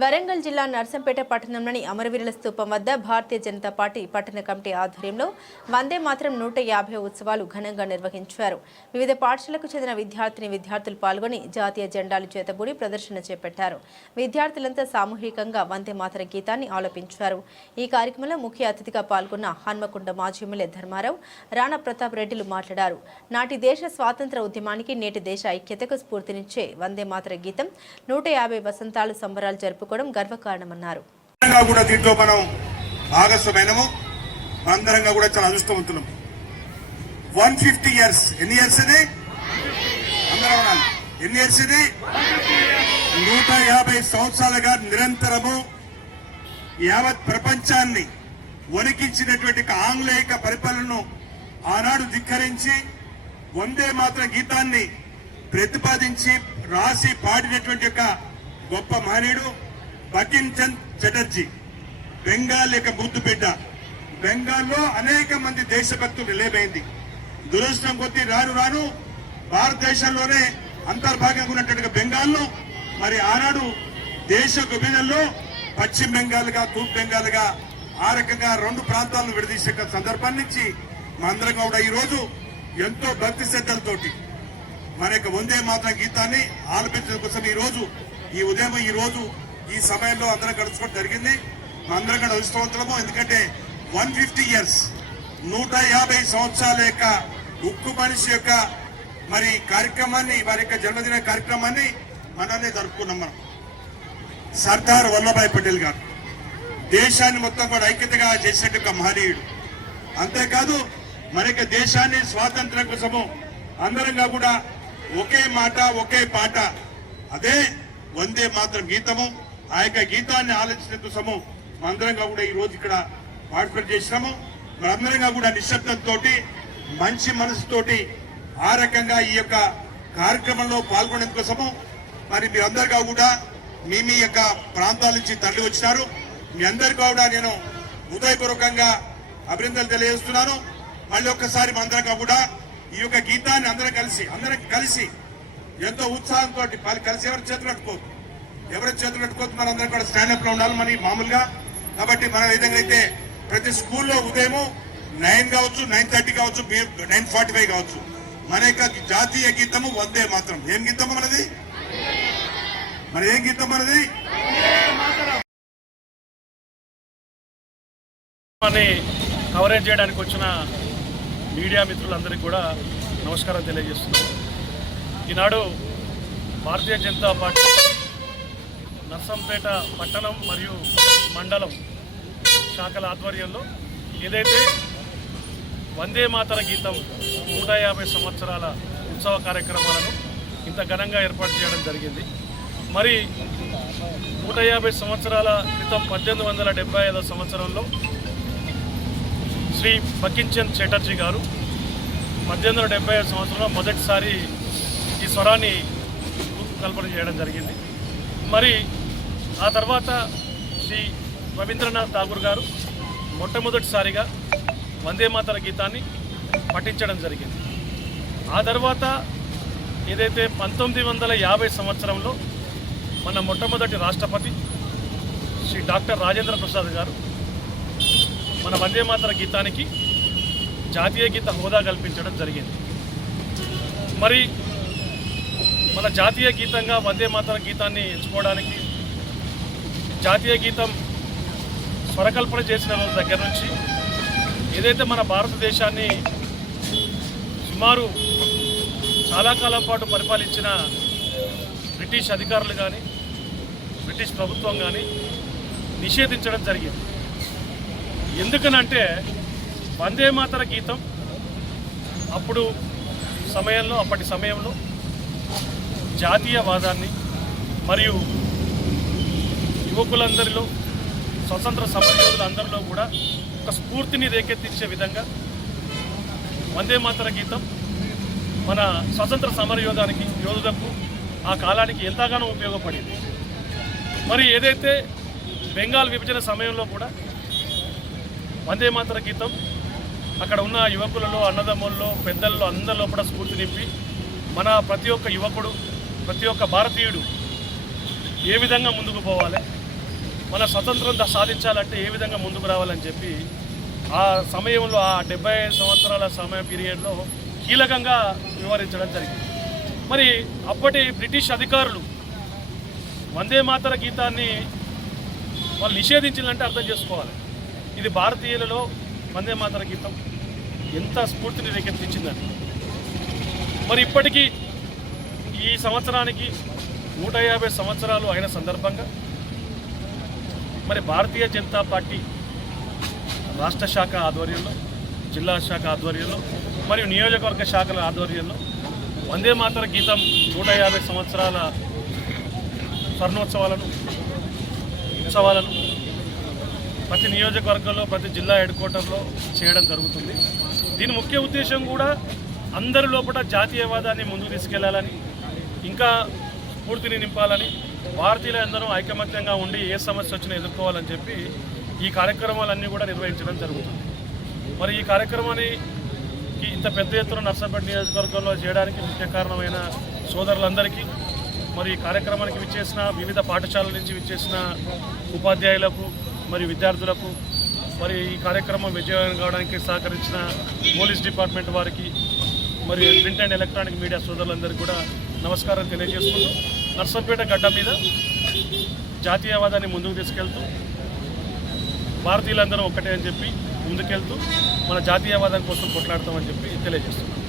వరంగల్ జిల్లా నర్సంపేట పట్టణంలోని అమరవీరుల స్తూపం వద్ద భారతీయ జనతా పార్టీ పట్టణ కమిటీ ఆధ్వర్యంలో వందే మాతరం 150 ఉత్సవాలు ఘనంగా నిర్వహించారు. వివిధ పాఠశాలకు చెందిన విద్యార్థులు పాల్గొని జాతీయ జెండాలు చేతబూడి ప్రదర్శన చేపట్టారు. విద్యార్థులంతా సామూహికంగా వందే మాతరం గీతాన్ని ఆలపించారు. ఈ కార్యక్రమంలో ముఖ్య అతిథిగా పాల్గొన్న హన్మకొండ మాజీ ఎమ్మెల్యే ధర్మారావు, రాణా ప్రతాప్ రెడ్డిలు మాట్లాడారు. నాటి దేశ స్వాతంత్ర ఉద్యమానికి నేటి దేశ ఐక్యతకు స్ఫూర్తినిచ్చే వందే మాతరం గీతం 150 వసంతాలు సంబరాలు జరుపుకోవడం గర్వకారణమన్నారు. దీంట్లో మనం భాగస్వామైనము, అందరంగా కూడా చాలా అదృష్టవంతులం. 150 ఇయర్స్, ఎన్ని ఇయర్స్ ఇది? అందరం ఎన్ని ఇయర్స్ ఇది? 150 సంవత్సరాలుగా నిరంతరము యావత్ ప్రపంచాన్ని వణికించినటువంటి ఆంగ్లేయ పరిపాలనను ఆనాడు ధిక్కరించి వందే మాతరం గీతాన్ని ప్రతిపాదించి రాసి పాడినటువంటి ఒక గొప్ప మహనీయుడు బకిం చంద్ చటర్జీ. బెంగాల్ యొక్క ముద్దు బిడ్డ. బెంగాల్లో అనేక మంది దేశభక్తులు నిలబైంది. దురదృష్టం కొద్దీ రాను భారతదేశంలోనే అంతర్భాగంగా ఉన్నట్టుగా బెంగాల్లో మరి ఆనాడు దేశ విభజనలో పశ్చిమ బెంగాల్గా తూర్పు బెంగాల్గా ఆ రకంగా రెండు ప్రాంతాలను విడదీసే సందర్భాన్ని నుంచి మనందరం కూడా ఈ రోజు ఎంతో భక్తి శ్రద్ధలతోటి మన యొక్క వందే మాతరం గీతాన్ని ఆలపించడం కోసం ఈ ఉదయం ఈ రోజు ఈ సమయంలో అందరం గడుచుకోవడం జరిగింది. మనందరం కూడా అదృష్టవంతులము. ఎందుకంటే 150 ఇయర్స్ 150 సంవత్సరాల యొక్క ఉక్కు మనిషి యొక్క మరి కార్యక్రమాన్ని, వారి యొక్క జన్మదిన కార్యక్రమాన్ని మనల్ని జరుపుకున్నాం. మనం సర్దార్ వల్లభాయ్ పటేల్ గారు దేశాన్ని మొత్తం కూడా ఐక్యతగా చేసినట్టు ఒక మహనీయుడు. అంతేకాదు మన యొక్క దేశాన్ని స్వాతంత్ర్యం కోసము అందరంగా కూడా ఒకే మాట ఒకే పాట, అదే వందే మాతరం గీతము. ఆ యొక్క గీతాన్ని ఆలోచించిన కోసము మనందరంగా కూడా ఈ రోజు ఇక్కడ పార్టిసిపేట్ చేసినాము. మనందరంగా కూడా నిశ్శబ్దంతో మంచి మనసుతోటి ఆ రకంగా ఈ యొక్క కార్యక్రమంలో పాల్గొనే కోసము మరి మీ అందరిగా కూడా మీ యొక్క ప్రాంతాల నుంచి తరలి వచ్చినారు. మీ అందరికీ కూడా నేను హృదయపూర్వకంగా అభినందనలు తెలియజేస్తున్నాను. మళ్ళీ ఒక్కసారి మనందరిగా కూడా ఈ యొక్క గీతాన్ని అందరం కలిసి ఎంతో ఉత్సాహంతో కలిసి ఎవరి చేతులు కట్టుకోవద్దు, మనందరం కూడా స్టాండప్ లో ఉండాలి మరి మామూలుగా. కాబట్టి మనం విధంగా అయితే ప్రతి స్కూల్లో ఉదయం 9 కావచ్చు, 9:30 కావచ్చు, 9:45 కావచ్చు మన యొక్క జాతీయ గీతము వందే మాతరం. ఏం గీతం మనది? ఏం గీతం మనది? కవరేజ్ చేయడానికి వచ్చిన మీడియా మిత్రులందరికీ కూడా నమస్కారం తెలియజేస్తున్నాను. ఈనాడు భారతీయ జనతా పార్టీ నర్సంపేట పట్టణం మరియు మండలం శాఖల ఆధ్వర్యంలో ఏదైతే వందే మాతర గీతం 150 సంవత్సరాల ఉత్సవ కార్యక్రమాలను ఇంత ఘనంగా ఏర్పాటు చేయడం జరిగింది. మరి 150 సంవత్సరాల క్రితం 1875 సంవత్సరంలో శ్రీ బకిం చంద్ చటర్జీ గారు 1875 సంవత్సరంలో మొదటిసారి ఈ స్వరాన్ని రూపకల్పన చేయడం జరిగింది. మరి ఆ తర్వాత శ్రీ రవీంద్రనాథ్ ఠాగూర్ గారు మొట్టమొదటిసారిగా వందే మాతర గీతాన్ని పఠించడం జరిగింది. ఆ తర్వాత ఏదైతే 1950 సంవత్సరంలో మన మొట్టమొదటి రాష్ట్రపతి శ్రీ డాక్టర్ రాజేంద్ర ప్రసాద్ గారు మన వందే మాతర గీతానికి జాతీయ గీత హోదా కల్పించడం జరిగింది. మరి మన జాతీయ గీతంగా వందే మాతర గీతాన్ని ఎంచుకోవడానికి జాతీయ గీతం స్వరకల్పన చేసిన దగ్గర నుంచి ఏదైతే మన భారతదేశాన్ని సుమారు చాలా కాలం పాటు పరిపాలించిన బ్రిటిష్ అధికారులు కానీ బ్రిటిష్ ప్రభుత్వం కానీ నిషేధించడం జరిగింది. ఎందుకనంటే వందే మాతర గీతం అప్పటి సమయంలో జాతీయవాదాన్ని మరియు యువకులందరిలో స్వతంత్ర సమరయోధులందరిలో కూడా ఒక స్ఫూర్తిని రేకెత్తించే విధంగా వందే మాతర గీతం మన స్వతంత్ర యోధులకు ఆ కాలానికి ఎంతగానో ఉపయోగపడింది. మరి ఏదైతే బెంగాల్ విభజన సమయంలో కూడా వందే మాతర గీతం అక్కడ ఉన్న యువకులలో, అన్నదమ్ముల్లో, పెద్దల్లో అందరిలో కూడా స్ఫూర్తి నింపి మన ప్రతి ఒక్క యువకుడు, ప్రతి ఒక్క భారతీయుడు ఏ విధంగా ముందుకు పోవాలి, మన స్వతంత్రం సాధించాలంటే ఏ విధంగా ముందుకు రావాలని చెప్పి ఆ సమయంలో ఆ 75 సంవత్సరాల సమయ పీరియడ్లో కీలకంగా వివరించడం జరిగింది. మరి అప్పటి బ్రిటిష్ అధికారులు వందే మాతర గీతాన్ని వాళ్ళు నిషేధించిందంటే అర్థం చేసుకోవాలి. ఇది భారతీయులలో వందే మాతర గీతం ఎంత స్ఫూర్తిని రేకెత్తించిందని. మరి ఇప్పటికీ ఈ సంవత్సరానికి 150 సంవత్సరాలు అయిన సందర్భంగా మరి భారతీయ జనతా పార్టీ రాష్ట్ర శాఖ ఆధ్వర్యంలో, జిల్లా శాఖ ఆధ్వర్యంలో మరియు నియోజకవర్గ శాఖల ఆధ్వర్యంలో వందే మాతర గీతం 150 సంవత్సరాల స్వర్ణోత్సవాలను ఉత్సవాలను ప్రతి నియోజకవర్గంలో ప్రతి జిల్లా హెడ్ క్వార్టర్లో చేయడం జరుగుతుంది. దీని ముఖ్య ఉద్దేశం కూడా అందరి లోపల జాతీయవాదాన్ని ముందుకు తీసుకెళ్లాలని, ఇంకా స్ఫూర్తిని నింపాలని, భారతీయులందరూ ఐకమత్యంగా ఉండి ఏ సమస్య వచ్చినా ఎదుర్కోవాలని చెప్పి ఈ కార్యక్రమాలన్నీ కూడా నిర్వహించడం జరుగుతుంది. మరి ఈ కార్యక్రమానికి ఇంత పెద్ద ఎత్తున నర్సంపేట నియోజకవర్గంలో చేయడానికి ముఖ్య కారణమైన సోదరులందరికీ, మరి ఈ కార్యక్రమానికి విచ్చేసిన వివిధ పాఠశాలల నుంచి విచ్చేసిన ఉపాధ్యాయులకు మరియు విద్యార్థులకు, మరి ఈ కార్యక్రమం విజయవంతం కావడానికి సహకరించిన పోలీస్ డిపార్ట్మెంట్ వారికి, మరి ప్రింట్ అండ్ ఎలక్ట్రానిక్ మీడియా సోదరులందరికీ కూడా నమస్కారం తెలియజేసుకుంటూ నర్సంపేట గడ్డ మీద జాతీయవాదాన్ని ముందుకు తీసుకెళ్తూ భారతీయులందరూ ఒక్కటే అని చెప్పి ముందుకెళ్తూ మన జాతీయవాదం కోసం కొట్లాడతామని చెప్పి తెలియజేస్తున్నాం.